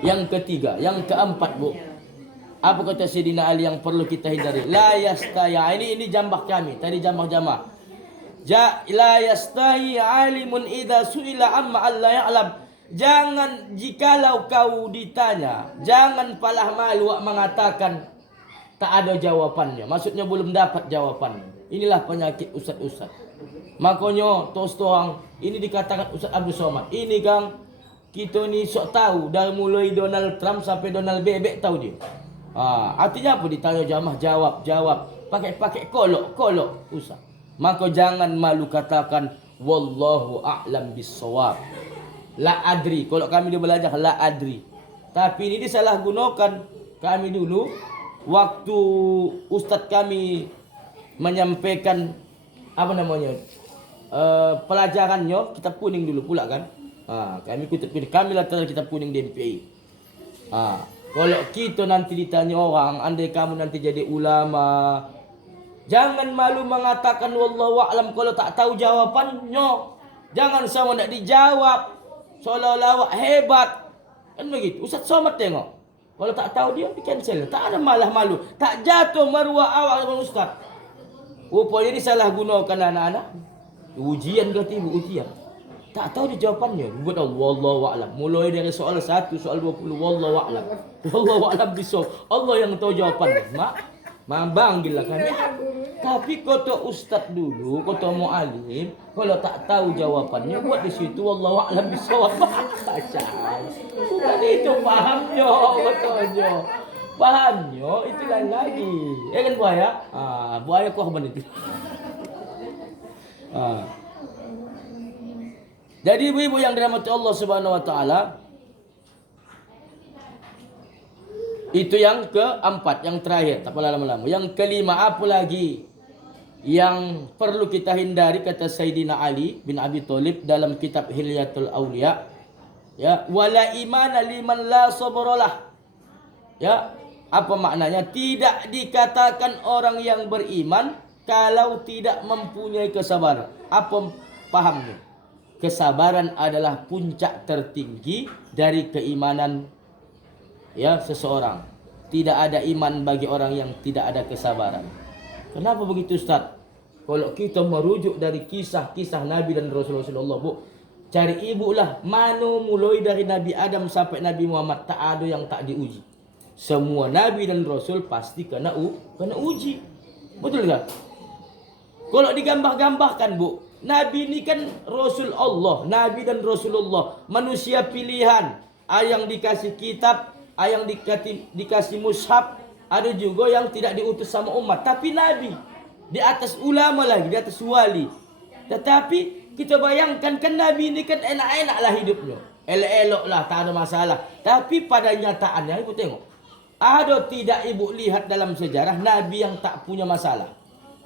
Yang ketiga, yang keempat, Bu. Apa kata Sayyidina Ali yang perlu kita hindari? La yastaya. Ini jambah kami. Tadi jambah-jambah. La yastahi alimun idza suila amma alla ya'lam. Jangan jikalau kau ditanya, jangan palah malu mengatakan tak ada jawapannya. Maksudnya belum dapat jawapannya. Inilah penyakit ustaz-ustaz. Makanya terus terang ini dikatakan Ustaz Abdul Somad. Ini Kang, kita ni sok tahu dari mulai Donald Trump sampai Donald Bebek tahu dia. Artinya apa ditanya jamaah jawab. Pakai kolok usah. Maka jangan malu katakan wallahu a'lam bissawab. La adri. Kalau kami dia belajar la adri. Tapi ini disalahgunakan. Kami dulu waktu ustaz kami menyampaikan apa namanya? Pelajarannya kitab kuning dulu pula kan. Kami kitab kuning. Kami latar kitab kuning di MPI. Kalau kita nanti ditanya orang, andai kamu nanti jadi ulama, jangan malu mengatakan wallahu a'lam kalau tak tahu jawabannya. Jangan sama nak dijawab seolah-olah hebat. Kan begitu. Ustaz Somad tengok. Kalau tak tahu dia di cancel. Tak ada malah malu. Tak jatuh maruah awak dengan ustaz. Rupanya disalahgunakan anak-anak. Ujian ke tiba ujian. Tak tahu dia jawapannya. Buat wallahu a'lam. Mulai dari soal 1, soal 20 wallahu a'lam. Wallahu a'lam bisawab. Allah yang tahu jawapannya. Manggillah kami. Tapi kata ustaz dulu, kata muallim, kalau tak tahu jawapannya buat di situ wallahu a'lam bisawab. Bukan itu fahamnya katanya. Fahamnya itu lain lagi. Kan buaya? Buaya korban itu. Jadi ibu-ibu yang dirahmati Allah Subhanahu wa taala, itu yang keempat, yang terakhir, tak payah lama-lama. Yang kelima, apa lagi yang perlu kita hindari kata Sayyidina Ali bin Abi Thalib dalam kitab Hilyatul Auliya, ya, wala imana liman la sabralah. Ya, apa maknanya? Tidak dikatakan orang yang beriman kalau tidak mempunyai kesabaran. Apa pahamnya? Kesabaran adalah puncak tertinggi dari keimanan, ya, seseorang. Tidak ada iman bagi orang yang tidak ada kesabaran. Kenapa begitu Ustaz? Kalau kita merujuk dari kisah-kisah Nabi dan Rasulullah, Bu, cari ibu lah. Mana mulai dari Nabi Adam sampai Nabi Muhammad, tak ada yang tak diuji. Semua Nabi dan Rasul pasti kena uji. Betul tak? Kalau digambar-gambarkan, Bu, Nabi ini kan Rasul Allah, Nabi dan Rasulullah, manusia pilihan. Yang dikasih kitab, yang dikasih mushaf, ada juga yang tidak diutus sama umat. Tapi Nabi, di atas ulama lagi, di atas wali. Tetapi kita bayangkan kan Nabi ini kan enak-enaklah hidupnya. Elok-elok lah, tak ada masalah. Tapi pada nyataannya, ibu tengok. Ada tidak ibu lihat dalam sejarah Nabi yang tak punya masalah?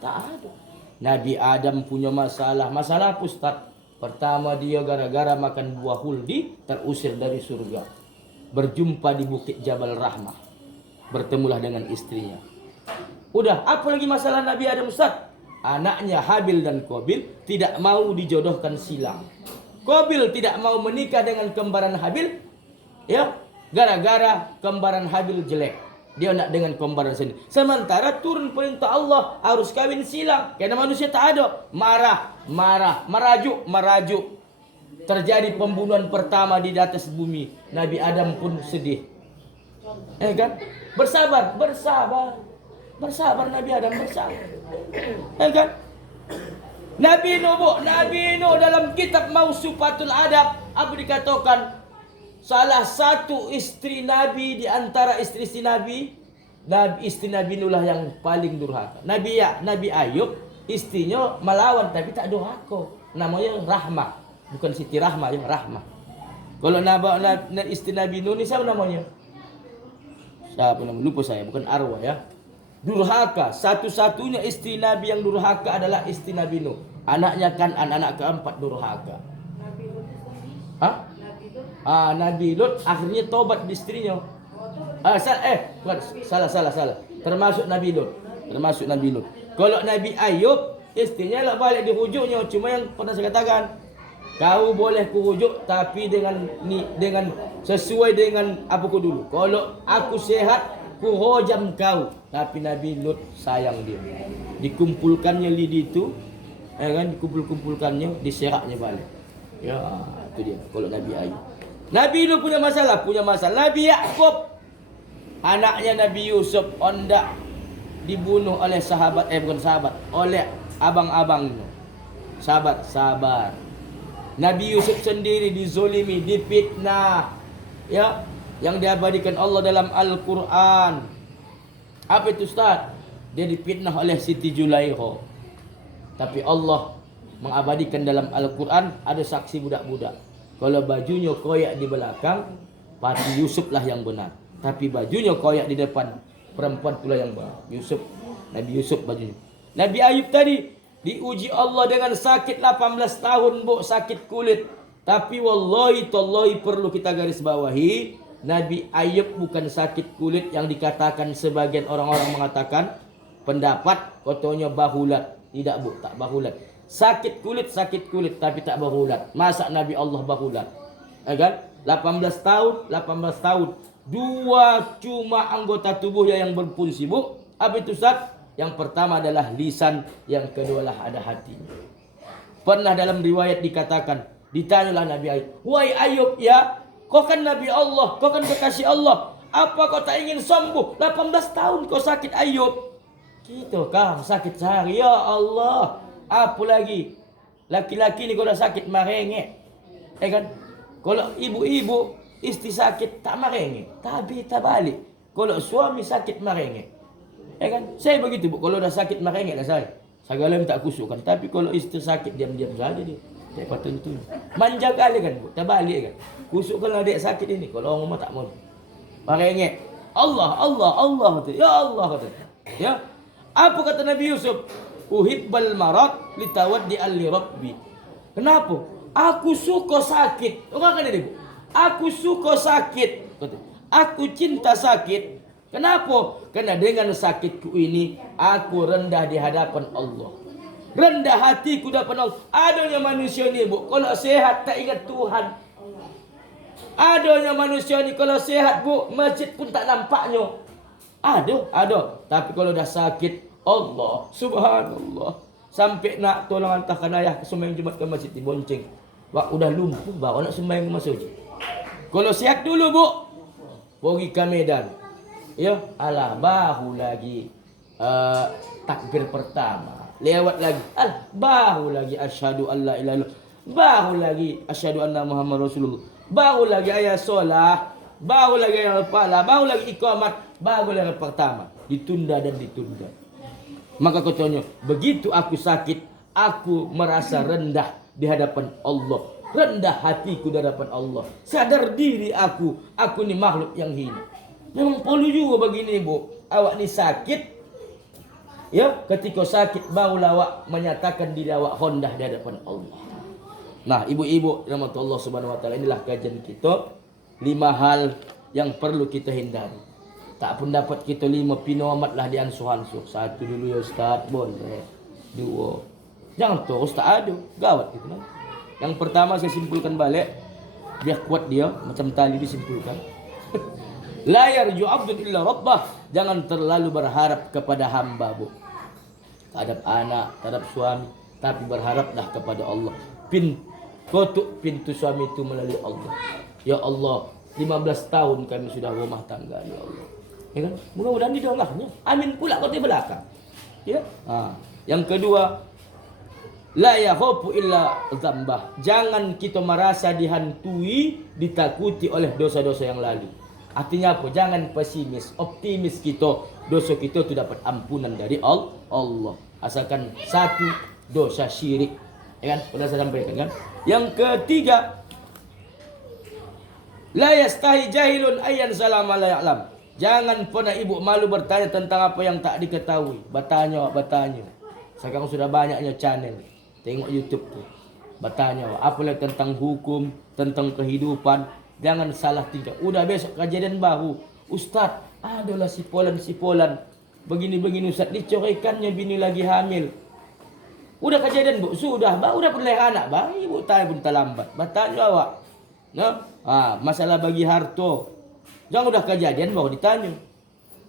Tak ada. Nabi Adam punya masalah. Masalah apa Ustaz? Pertama dia gara-gara makan buah huldi terusir dari surga. Berjumpa di bukit Jabal Rahmah. Bertemulah dengan istrinya. Udah, apa lagi masalah Nabi Adam Ustaz? Anaknya Habil dan Qabil tidak mau dijodohkan silang. Qabil tidak mau menikah dengan kembaran Habil, ya, gara-gara kembaran Habil jelek. Dia nak dengan kembaran sendiri. Sementara turun perintah Allah harus kawin silang. Karena manusia tak ada. Marah, merajuk. Terjadi pembunuhan pertama di atas bumi. Nabi Adam pun sedih. Kan? Bersabar Nabi Adam bersabar. Kan? Nabi Nuh dalam kitab Mausufatul Adab, apa dikatakan? Salah satu istri Nabi di antara istri-istri Nabi, istri Nabi Nuh lah yang paling durhaka. Nabi Ayub, istrinya melawan tapi tak durhaka. Namanya Rahmah. Bukan Siti Rahmah, ya, Rahmah. Kalau istri Nabi Nuh ni siapa namanya? Siapa namanya? Lupa saya, bukan Arwah ya. Durhaka. Satu-satunya istri Nabi yang durhaka adalah istri Nabi Nuh. Anaknya kan anak keempat durhaka. Nabi Lut akhirnya tobat di istrinya. Salah. Termasuk Nabi Lut. Kalau Nabi Ayub, istrinya lah balik di hujungnya. Cuma yang pernah saya katakan, Kau boleh kurujuk tapi dengan sesuai dengan apa ku dulu. Kalau aku sehat, ku hojam kau. Tapi Nabi Lut sayang dia. Dikumpulkannya lidi itu, kan, dikumpulkannya, diseraknya balik. Ya, itu dia. Kalau Nabi Ayub. Nabi Lut punya masalah. Nabi Yakub, anaknya Nabi Yusuf, hendak dibunuh oleh sahabat, bukan sahabat, oleh abang-abangnya. Sabar. Nabi Yusuf sendiri dizolimi, difitnah, ya, yang diabadikan Allah dalam Al-Quran. Apa itu Ustaz? Dia difitnah oleh Siti Julaiho. Tapi Allah mengabadikan dalam Al-Quran ada saksi budak-budak. Kalau bajunya koyak di belakang, pasti Yusuf lah yang benar. Tapi bajunya koyak di depan, perempuan pula yang benar. Nabi Yusuf bajunya. Nabi Ayub tadi diuji Allah dengan sakit 18 tahun, bu, sakit kulit. Tapi wallahi tallahi perlu kita garis bawahi, Nabi Ayub bukan sakit kulit yang dikatakan sebagian orang-orang mengatakan pendapat kotonya bahulat. Tidak, bu, tak bahulat. Sakit kulit tapi tak bahulat. Masa Nabi Allah bahulat? Kan? 18 tahun. Dua cuma anggota tubuhnya yang berfungsi, bu. Apa itu Ustaz? Yang pertama adalah lisan, yang kedua lah ada hati. Pernah dalam riwayat dikatakan, ditanyalah Nabi Ayub, "Wahai Ayub, ya, kau kan Nabi Allah, kau kan kekasih Allah. Apa kau tak ingin sembuh? 18 tahun kau sakit Ayub." Gitu kah sakit sehari? Ya Allah, apa lagi? Laki-laki ni kalau sakit merengek. Kan? Kalau ibu-ibu istri sakit tak merengek, tapi tak balik. Kalau suami sakit merengek. Kan? Saya begitu, bu. Kalau dah sakit merengek lah saya. Segala tak kusukkan. Tapi kalau istri sakit diam-diam saja dia. Tak patut tu. Manja kali kan, bu. Tak balik kan. Kusukkan adik sakit ini. Kalau orang rumah tak mau. Merengek. Allah. Ya Allah kata. Ya. Apa kata Nabi Yusuf? Uhibbal marad litawaddi li rabbi. Kenapa? Aku suka sakit. Orang kan ini, bu. Aku suka sakit. Aku cinta sakit. Kenapa? Karena dengan sakitku ini aku rendah di hadapan Allah. Rendah hatiku di hadapan Allah. Adanya manusia ni, bu, kalau sehat tak ingat Tuhan. Adanya manusia ni kalau sehat, bu, masjid pun tak nampaknya. Ada. Tapi kalau dah sakit, Allah, subhanallah. Sampai nak tolong hantarkan ayah ke sembahyang Jumat ke masjid dibonceng. Wah, udah lumpuh bawa nak sembahyang ke masjid. Kalau sihat dulu, bu, pergi ke Medan. Ya, alah bahu lagi takbir pertama. Lewat lagi, bahu lagi asyhadu alla ilaha illallah. Bahu lagi asyhadu anna Muhammad Rasulullah. Bahu lagi ayat solat, bahu lagi ayat pala, bahu lagi iqamat, bahu lagi pertama. Ditunda dan ditunda. Maka katanya, begitu aku sakit, aku merasa rendah di hadapan Allah. Rendah hatiku di hadapan Allah. Sadar diri aku ni makhluk yang hina. Memang perlu juga begini, bu. Awak ni sakit, ya, ketika sakit barulah awak menyatakan diri awak rendah di hadapan Allah. Nah, ibu-ibu rahmat Allah Subhanahu wa taala, inilah kajian kita 5 hal yang perlu kita hindari. Tak pun dapat kita 5 pinomat lah di ansuh-ansuh. 1 dulu ya Ustaz, boleh. 2. Jangan terus tak ada. Gawat gitu kan. Yang pertama saya simpulkan balik, biar kuat dia macam tali disimpulkan. La yarju 'abdun illa rabbah. Jangan terlalu berharap kepada hamba, bu. Terhadap anak, terhadap suami, tapi berharaplah kepada Allah. Kotuk pintu suami itu melalui Allah. Ya Allah, 15 tahun kami sudah rumah tangga, ya Allah. Ya kan? Mudah-mudahan didoakannya. Amin pula kau di belakang. Ya. Yang kedua, la yakhafu illa dzambah. Jangan kita merasa dihantui, ditakuti oleh dosa-dosa yang lalu. Artinya apa? Jangan pesimis, optimis kita, dosa kita itu dapat ampunan dari Allah. Asalkan 1 dosa syirik. Ya kan? Sudah saya sampaikan kan? Yang ketiga, la yastahi jahilun ayyan salama la ya'lam. Jangan pernah ibu malu bertanya tentang apa yang tak diketahui. Bertanya. Sekarang sudah banyaknya channel. Tengok YouTube tu. Bertanya apalah tentang hukum, tentang kehidupan. Jangan salah tingkah. Udah besok kejadian baru. Ustaz, adalah sipolan. Begini-begini Ustaz. Dicoraikannya bini lagi hamil. Udah kejadian bu, sudah, udah boleh anak, ibu tanya pun terlambat. Bertanya awak, no? Masalah bagi harto, jangan udah kejadian baru ditanya.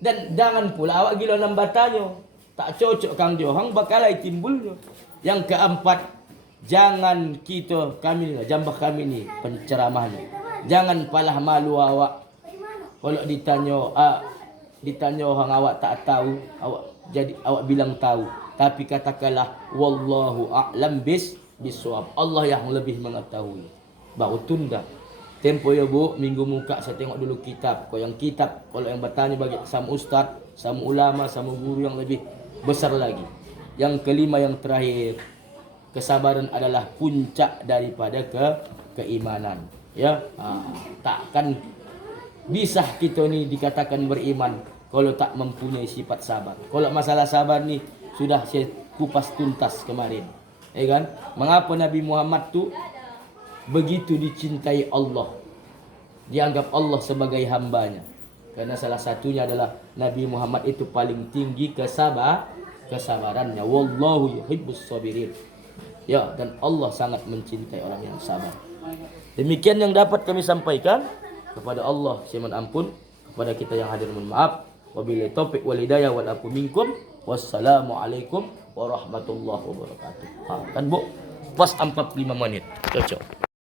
Dan jangan pula awak gila nang bertanya, tak cocok kang diohang bakalai timbulnya. Yang keempat, jangan kita kami jambah kami ni penceramahnya. Jangan palah malu awak kalau ditanya orang awak tak tahu, awak bilang tahu. Tapi katakanlah wallahu a'lam bisawab. Allah yang lebih mengetahui. Baru tunda. Tempo ya bu, minggu muka saya tengok dulu kitab. Kalau yang bertanya bagi sama ustaz, sama ulama, sama guru yang lebih besar lagi. Yang kelima yang terakhir, kesabaran adalah puncak daripada keimanan. Ya, takkan bisa kita ni dikatakan beriman kalau tak mempunyai sifat sabar. Kalau masalah sabar ni sudah saya kupas tuntas kemarin. Kan? Mengapa Nabi Muhammad tu begitu dicintai Allah? Dianggap Allah sebagai hambanya. Karena salah satunya adalah Nabi Muhammad itu paling tinggi kesabarannya. Wallahu yuhibbus sabirin. Ya, dan Allah sangat mencintai orang yang sabar. Demikian yang dapat kami sampaikan. Kepada Allah saya mohon ampun, kepada kita yang hadir mohon maaf. Wabillahi taufiq wal hidayah wal afu minkum. Wassalamualaikum warahmatullahi wabarakatuh. Kan bu, pas 45 menit. Cocok.